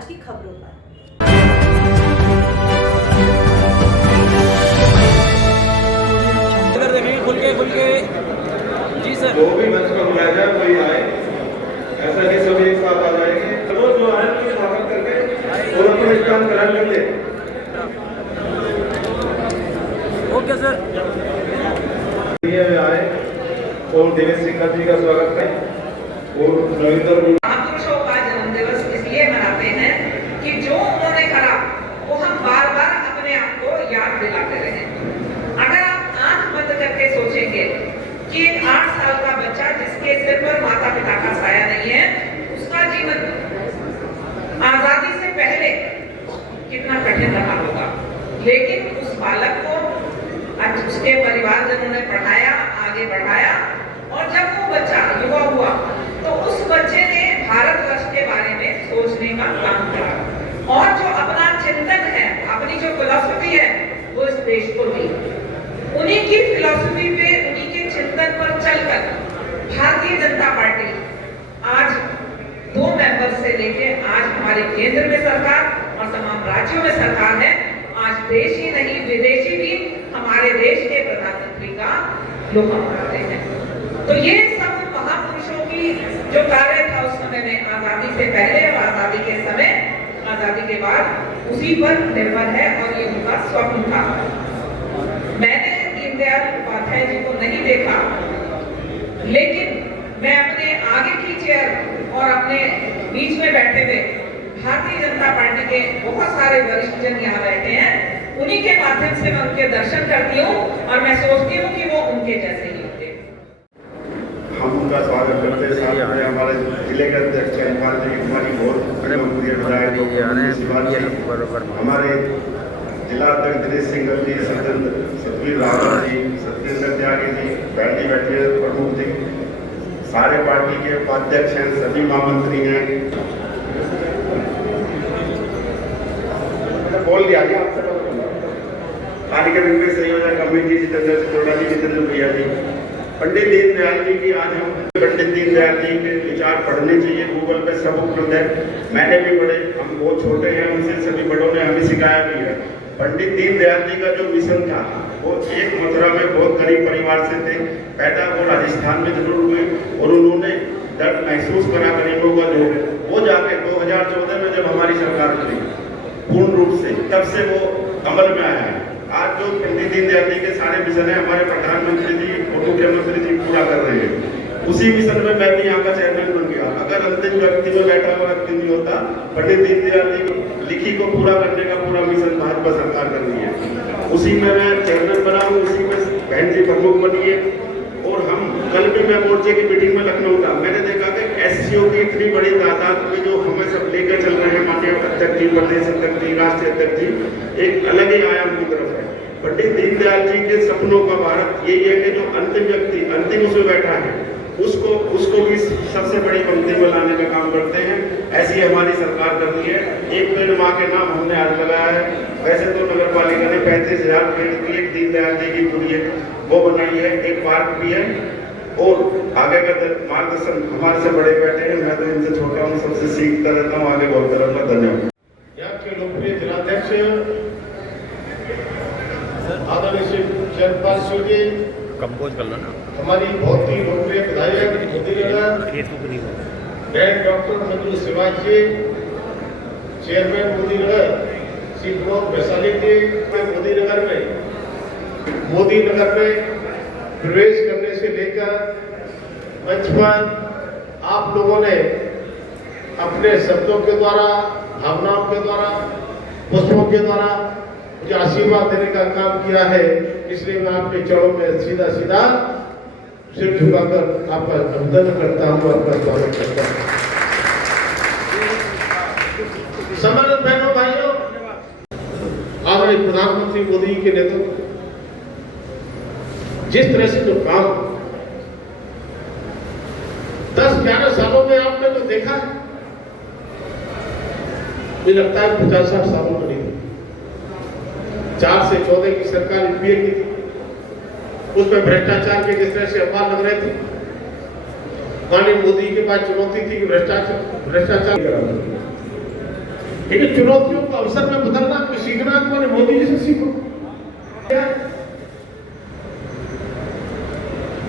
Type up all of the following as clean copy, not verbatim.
आज की खबरों पर। इधर देखेंगे खुल के जी सर। जो भी मंच पर बुलाया जाए कोई आए, ऐसा नहीं सभी एक साथ आ जाएंगे। चलो जो आए उनकी स्वागत करके और अपना स्थान ग्रहण कर ले। Okay sir. ये आए और देवेश सिंह जी का स्वागत करें और रविंद्र महापुरुषों का जन्म दिवस इसलिए मनाते हैं कि जो उन्होंने करा वो हम बार बार अपने आप को याद दिलाते रहे। अगर आप आंख बंद करके सोचेंगे कि एक 8 साल का बच्चा जिसके सिर पर माता पिता का साया नहीं है, उसका जीवन आजादी से पहले कितना कठिन रहा होगा, लेकिन उस बालक को आज उसके परिवारजनों ने पढ़ाया, आगे बढ़ाया और जब वो बच्चा युवा हुआ तो उस बच्चे ने भारतवर्ष के बारे में सोचने का काम करा और जो अपना चिंतन है, अपनी जो फिलॉसफी है वो इस देश को दी। उन्हीं की फिलॉसफी पे, उन्हीं के चिंतन पर चलकर भारतीय जनता पार्टी आज 2 मेंबर से लेके आज हमारे केंद्र में सरकार और तमाम राज्यों में सरकार है। आज देश ही नहीं विदेशी भी हमारे देश के प्रधानमंत्री का लोहा मानते हैं। तो ये सब महापुरुषों की जो कार्य था उस समय में, आजादी से पहले और आजादी के समय, आजादी के बाद, उसी पर निर्भर है और ये उनका स्वप्न था। मैंने दीनदयाल उपाध्याय जी को नहीं देखा, लेकिन मैं अपने आगे की चेयर और अपने बीच में बैठे हुए भारतीय जनता पार्टी के बहुत सारे वरिष्ठ जन यहाँ बैठे हैं, उन्हीं के माध्यम से मैं उनके दर्शन करती हूँ और मैं सोचती हूँ कि वो उनके जैसे ही होंगे। हम उनका स्वागत करते हैं। साथ में हमारे जिले के अध्यक्ष चंद्रपाल जी, हमारी बहुत हमारे जिला अध्यक्ष दिनेश सिंह जी, सतवीर रावत जी, सत्येंद्र त्यागी जी, बैठी बैठिए प्रमुख जी, सारे पार्टी के उपाध्यक्ष हैं, सभी महामंत्री हैं। बोल दिया जी आपसे कार्यक्रम के संयोजक अमित जी, जितेंद्र सिसोड़ा जी, जितेंद्र भैया जी, पंडित दीनदयाल जी की आज हम पंडित दीनदयाल जी के विचार पढ़ने चाहिए। गूगल पे सब उपलब्ध है। मैंने भी पढ़े, हम बहुत छोटे हैं, उनसे सभी बड़ों ने हमें सिखाया भी है। पंडित दीनदयाल जी का जो मिशन था वो एक मथुरा में बहुत गरीब परिवार से थे, पैदा वो राजस्थान में जरूर हुए और उन्होंने दर्द महसूस करा गरीबों का, जो वो जाके 2014 में जब हमारी सरकार बनी पूर्ण रूप से, तब से वो अमल में आया है। आज जो पंडित दीनदयाल जी के सारे मिशन है हमारे प्रधानमंत्री जी और मुख्यमंत्री जी पूरा कर रहे हैं। उसी मिशन में मैं भी यहाँ का चेयरमैन बन गया। अगर अंतिम व्यक्ति में बैठा हुआ व्यक्ति नहीं होता, पंडित दीनदयाल जी की लिखी को पूरा करने का पूरा मिशन भाजपा सरकार कर रही है। उसी में मैं चेयरमैन बना हूँ, उसी में बहन जी प्रमुख बनी है। और हम कल भी मैं मोर्चे की मीटिंग में लखनऊ था, मैंने देखा कि एससीओ की इतनी बड़ी तादाद में जो हमें सब लेकर चल रहे हैं, माननीय अध्यक्ष जी, प्रदेश अध्यक्ष जी, राष्ट्रीय अध्यक्ष जी, एक अलग ही आयाम की तरफ है। पंडित दीनदयाल जी के सपनों का भारत यही है कि जो अंतिम व्यक्ति अंतिम उसमें बैठा है उसको भी सबसे बड़ी पंक्ति में लाने का काम करते हैं। ऐसी हमारी सरकार कर रही है। एक पेड़ माँ के नाम हमने आज लगाया है। वैसे तो नगर पालिका ने 35,000 पेड़ की एक दीनदयाल जी की पूरी है वो बनाई है, एक पार्क भी है और आगे का मार्गदर्शन हमारे से बड़े बैठे हैं। मैं तो इनसे छोटा हूँ, सबसे सीखता रहता हूँ, आगे बढ़ता रहूंगा। धन्यवाद। यहाँ के लोकप्रिय जिलाध्यक्ष आदरणीय श्री चंद्रपाल सिंह जी, कंपोज कर लो ना। हमारी बहुत ही लोकप्रिय विधायक डॉक्टर मंजू सिवाज जी, चेयरमैन मोदीनगर श्री विनोद वैशाली जी, मोदीनगर में प्रवेश करने से लेकर मंच पर आप लोगों ने अपने शब्दों के द्वारा, भावनाओं के द्वारा, पुष्पों के द्वारा मुझे आशीर्वाद देने का काम किया है। इसलिए मैं आपके चरणों में सीधा सिर झुकाकर आपका अभिनंदन करता हूँ, आपका स्वागत करता हूँ। सम्मानित बहनों भाइयों, आदरणीय प्रधानमंत्री मोदी के नेतृत्व जिस तरह से जो काम 10-11 सालों में आपने जो देखा है, मुझे लगता है 50-60 सालों में नहीं। 4 से 14 की सरकार यूपीए की थी, उसमें भ्रष्टाचार के जिस तरह से अफवाह लग रहे थे, माननीय मोदी के पास चुनौती थी कि भ्रष्टाचार लेकिन चुनौतियों को अवसर में बदलना कोई सीखना तो मैंने मोदी जी से सीखो।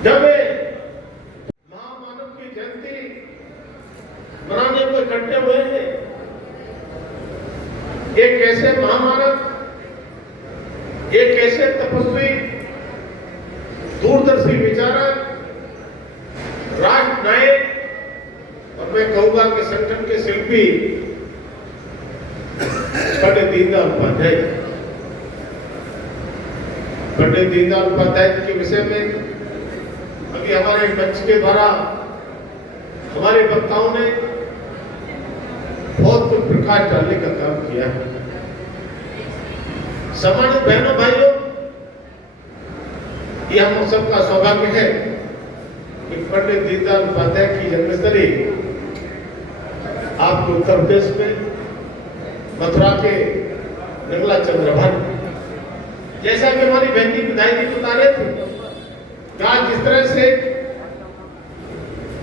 जब महामानव की जयंती मनाने को इकट्ठे हुए हैं, एक ऐसे महामानव, एक ऐसे तपस्वी, दूरदर्शी विचारक, राष्ट्र नायक और मैं कहूंगा कि संगठन के शिल्पी पंडित दीनदयाल उपाध्याय। पंडित दीनदयाल उपाध्याय के विषय में अभी हमारे मंच के द्वारा हमारे वक्ताओं ने बहुत कुछ प्रकाश डालने का काम किया है। सम्मानित बहनों भाइयों, यह हम सबका सौभाग्य है कि पंडित दीनदयाल उपाध्याय की जन्मस्थली आपके उत्तर प्रदेश में मथुरा के नगला चंद्रभान, जैसा कि हमारी बहन की विधायक जी बता रहे थे, आज जिस तरह से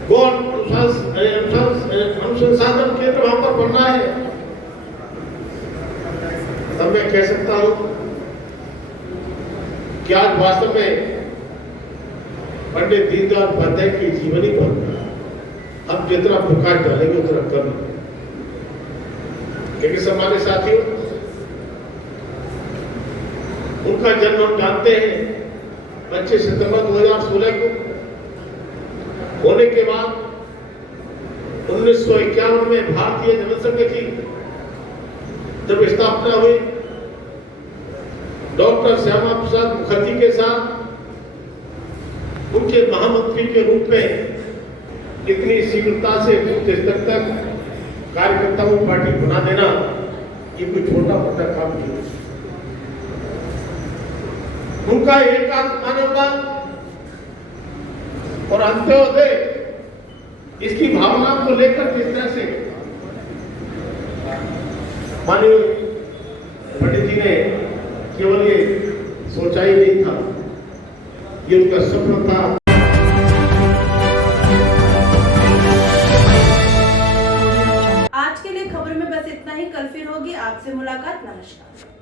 गो अनुसंधान केंद्र वहां पर बनना है, तब मैं कह सकता हूं कि आज वास्तव में पंडित दीनदयाल उपाध्याय की जीवनी पर हम जितना प्रकाश डालेंगे उतना कम है। लेकिन सम्मानित साथियों, उनका जन्म हम जानते हैं 25 सितंबर 2016 को होने के बाद 1951 में भारतीय जनसंघ की जब स्थापना हुई, डॉक्टर श्यामा प्रसाद मुखर्जी के साथ उनके महामंत्री के रूप में इतनी शीघ्रता से बूथ स्तर तक कार्यकर्ताओं को पार्टी बना देना, ये कोई छोटा मोटा काम नहीं। उनका एकात्म मानववाद और अंत्योदय, इसकी भावना को लेकर जिस तरह से माननीय पंडित जी ने केवल ये सोचा ही नहीं था, ये उनका स्वप्न था। आज के लिए खबर में बस इतना ही। कल फिर होगी आपसे मुलाकात। नमस्कार।